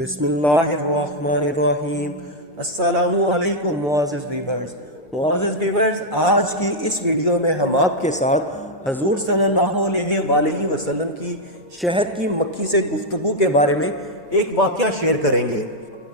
بسم اللہ الرحمن الرحیم۔ السلام علیکم معزز ویورز، آج کی اس ویڈیو میں ہم آپ کے ساتھ حضور صلی اللہ علیہ وسلم کی شہد کی مکھی سے گفتگو کے بارے میں ایک واقعہ شیئر کریں گے،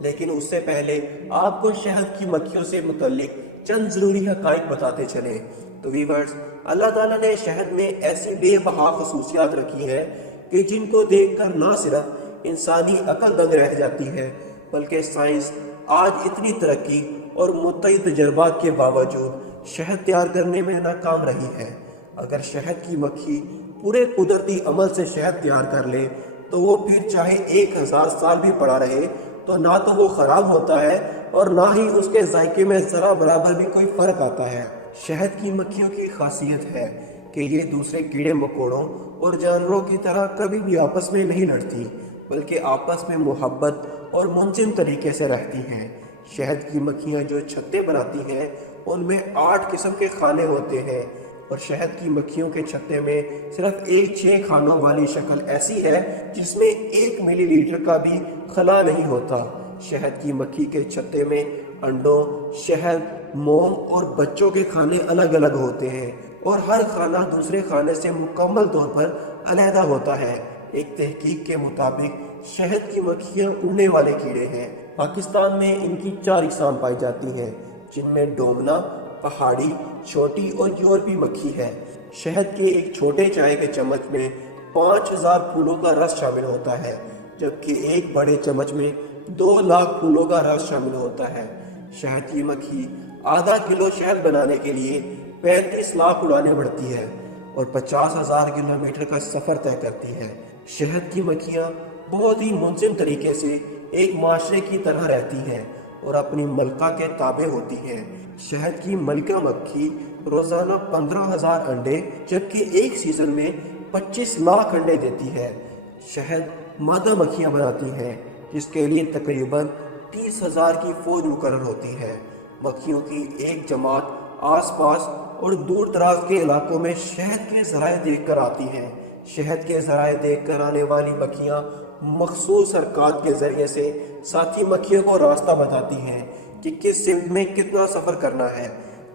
لیکن اس سے پہلے آپ کو شہد کی مکھیوں سے متعلق چند ضروری حقائق بتاتے چلیں۔ تو ویورز، اللہ تعالیٰ نے شہد میں ایسی بے بہا خصوصیات رکھی ہیں کہ جن کو دیکھ کر نہ صرف انسانی عقل دنگ رہ جاتی ہے، بلکہ سائنس آج اتنی ترقی اور متعدد تجربات کے باوجود شہد تیار کرنے میں ناکام رہی ہے۔ اگر شہد کی مکھی پورے قدرتی عمل سے شہد تیار کر لے تو وہ پھر چاہے 1000 سال بھی پڑا رہے تو نہ تو وہ خراب ہوتا ہے اور نہ ہی اس کے ذائقے میں ذرا برابر بھی کوئی فرق آتا ہے۔ شہد کی مکھیوں کی خاصیت ہے کہ یہ دوسرے کیڑے مکوڑوں اور جانوروں کی طرح کبھی بھی آپس میں نہیں لڑتی، بلکہ آپس میں محبت اور منظم طریقے سے رہتی ہیں۔ شہد کی مکھیاں جو چھتے بناتی ہیں ان میں 8 قسم کے خانے ہوتے ہیں، اور شہد کی مکھیوں کے چھتے میں صرف ایک 6 خانوں والی شکل ایسی ہے جس میں 1 ملی لیٹر کا بھی خلا نہیں ہوتا۔ شہد کی مکھی کے چھتے میں انڈوں، شہد، موم اور بچوں کے کھانے الگ الگ ہوتے ہیں، اور ہر کھانا دوسرے کھانے سے مکمل طور پر علیحدہ ہوتا ہے۔ ایک تحقیق کے مطابق شہد کی مکھیاں اڑنے والے کیڑے ہیں۔ پاکستان میں ان کی 4 اقسام پائی جاتی ہیں، جن میں ڈومنا، پہاڑی، چھوٹی اور یورپی مکھی ہے۔ شہد کے ایک چھوٹے چائے کے چمچ میں 5000 پھولوں کا رس شامل ہوتا ہے، جبکہ ایک بڑے چمچ میں 2 لاکھ پھولوں کا رس شامل ہوتا ہے۔ شہد کی مکھی آدھا کلو شہد بنانے کے لیے 35 لاکھ اڑانیں بڑھتی ہے اور 50,000 کلومیٹر کا سفر طے کرتی ہے۔ شہد کی مکھیاں بہت ہی منظم طریقے سے ایک معاشرے کی طرح رہتی ہیں اور اپنی ملکہ کے تابع ہوتی ہیں۔ شہد کی ملکہ مکھی روزانہ 15,000 انڈے جبکہ ایک سیزن میں 25 لاکھ انڈے دیتی ہے۔ شہد مادہ مکھیاں بناتی ہیں، جس کے لیے تقریباً 30,000 کی فوج مقرر ہوتی ہے۔ مکھیوں کی ایک جماعت آس پاس اور دور دراز کے علاقوں میں شہد کے ذرائع دیکھ کر آتی ہیں۔ شہد کے ذرائع دیکھ کر آنے والی مکھیاں مخصوص حرکات کے ذریعے سے ساتھی مکھیوں کو راستہ بتاتی ہیں کہ کس سمت میں کتنا سفر کرنا ہے۔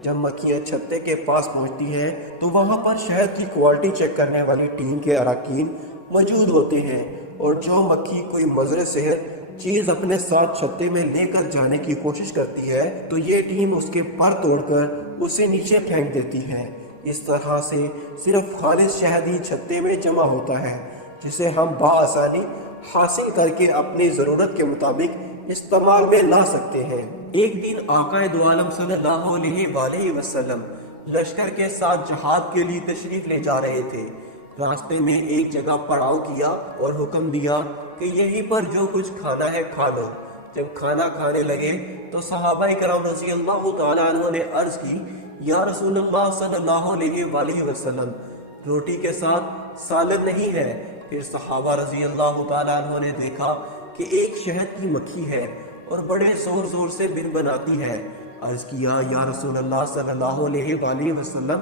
جب مکھیاں چھتے کے پاس پہنچتی ہیں تو وہاں پر شہد کی کوالٹی چیک کرنے والی ٹیم کے اراکین موجود ہوتے ہیں، اور جو مکھی کوئی مضر صحت چیز اپنے ساتھ چھتے میں لے کر جانے کی کوشش کرتی ہے تو یہ ٹیم اس کے پر توڑ کر اسے نیچے پھینک دیتی ہے۔ اس طرح سے صرف خالص شہد ہی چھتے میں جمع ہوتا ہے، جسے ہم بآسانی حاصل کر کے اپنی ضرورت کے مطابق استعمال میں لا سکتے ہیں۔ ایک دن آقا دو عالم صلی اللہ علیہ وسلم لشکر کے ساتھ جہاد کے لیے تشریف لے جا رہے تھے۔ راستے میں ایک جگہ پڑاؤ کیا اور حکم دیا کہ یہیں پر جو کچھ کھانا ہے کھا لو۔ جب کھانا کھانے لگے تو صحابہ کرام رضی اللہ تعالیٰ عنہ نے عرض کی، یا رسول اللہ صلی اللہ علیہ وسلم، روٹی کے ساتھ سالن نہیں ہے؟ پھر صحابہ رضی اللہ تعالیٰ عنہ نے دیکھا کہ ایک شہد کی مکھی ہے اور بڑے زور زور سے بن بناتی ہے۔ عرض کیا، یا رسول اللہ صلی اللہ علیہ وسلم،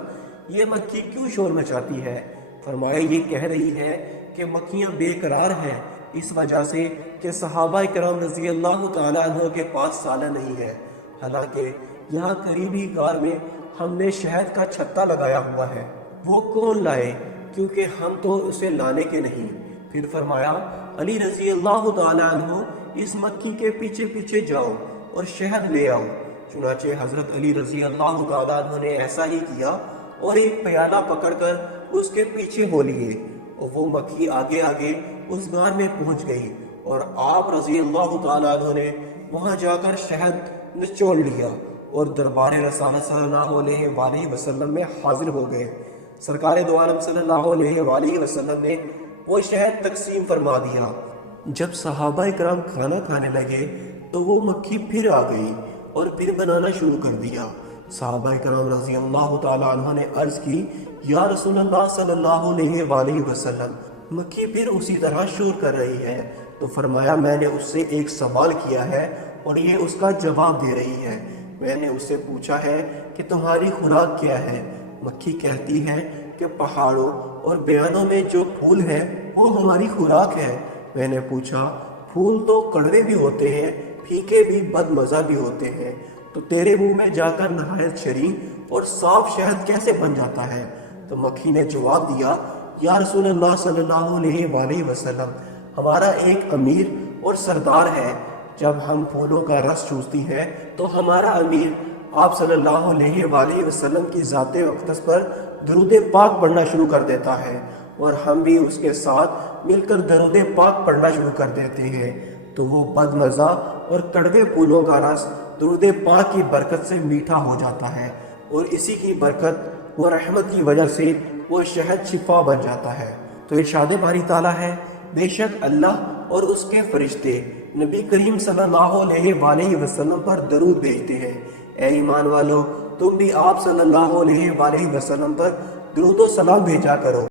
یہ مکھی کیوں شور مچاتی ہے؟ فرمایا، یہ کہہ رہی ہے کہ مکھیاں بے قرار ہیں اس وجہ سے کہ صحابہ کرام رضی اللہ تعالیٰ عنہ کے پاس سالن نہیں ہے، حالانکہ یہاں قریبی غار میں ہم نے شہد کا چھتا لگایا ہوا ہے۔ وہ کون لائے، کیونکہ ہم تو اسے لانے کے نہیں۔ پھر فرمایا، علی رضی اللہ تعالیٰ عنہ، اس مکھی کے پیچھے پیچھے جاؤ اور شہد لے آؤ۔ چنانچہ حضرت علی رضی اللہ تعالیٰ عنہ نے ایسا ہی کیا اور ایک پیالہ پکڑ کر اس کے پیچھے ہو لیے، اور وہ مکھی آگے آگے اس غار میں پہنچ گئی، اور آپ رضی اللہ تعالیٰ عنہ نے وہاں جا کر شہد نچوڑ لیا اور دربار رسالت صلی اللہ علیہ وسلم میں حاضر ہو گئے۔ سرکار دو عالم صلی اللہ علیہ وسلم نے وہ شہد تقسیم فرما دیا۔ جب صحابہ کرام کھانا کھانے لگے تو وہ مکھی پھر آ گئی اور پھر بنانا شروع کر دیا۔ صحابہ کرام رضی اللہ تعالیٰ عنہ نے عرض کی، یا رسول اللہ صلی اللہ علیہ وسلم، مکھی پھر اسی طرح شور کر رہی ہے۔ تو فرمایا، میں نے اس سے ایک سوال کیا ہے اور یہ اس کا جواب دے رہی ہے۔ میں نے اس سے پوچھا ہے کہ تمہاری خوراک کیا ہے؟ مکھی کہتی ہے کہ پہاڑوں اور بیانوں میں جو پھول ہیں وہ ہماری خوراک ہے۔ میں نے پوچھا، پھول تو کڑوے بھی ہوتے ہیں، پھیکے بھی، بدمزہ بھی ہوتے ہیں، تو تیرے منہ میں جا کر نہایت شیریں اور صاف شہد کیسے بن جاتا ہے؟ تو مکھی نے جواب دیا، یا رسول اللہ صلی اللہ علیہ وآلہ وسلم، ہمارا ایک امیر اور سردار ہے، جب ہم پھولوں کا رس چوستی ہیں تو ہمارا امیر آپ صلی اللہ علیہ وآلہ وسلم کی ذات اقدس پر درود پاک پڑھنا شروع کر دیتا ہے، اور ہم بھی اس کے ساتھ مل کر درود پاک پڑھنا شروع کر دیتے ہیں، تو وہ بد مزہ اور کڑوے پھولوں کا رس درود پاک کی برکت سے میٹھا ہو جاتا ہے، اور اسی کی برکت و رحمت کی وجہ سے وہ شہد شفا بن جاتا ہے۔ تو ارشاد باری تعالیٰ ہے، بے شک اللہ اور اس کے فرشتے نبی کریم صلی اللہ علیہ وآلہ وسلم پر درود بھیجتے ہیں۔ اے ایمان والو، تم بھی آپ صلی اللہ علیہ وآلہ وسلم پر درود و سلام بھیجا کرو۔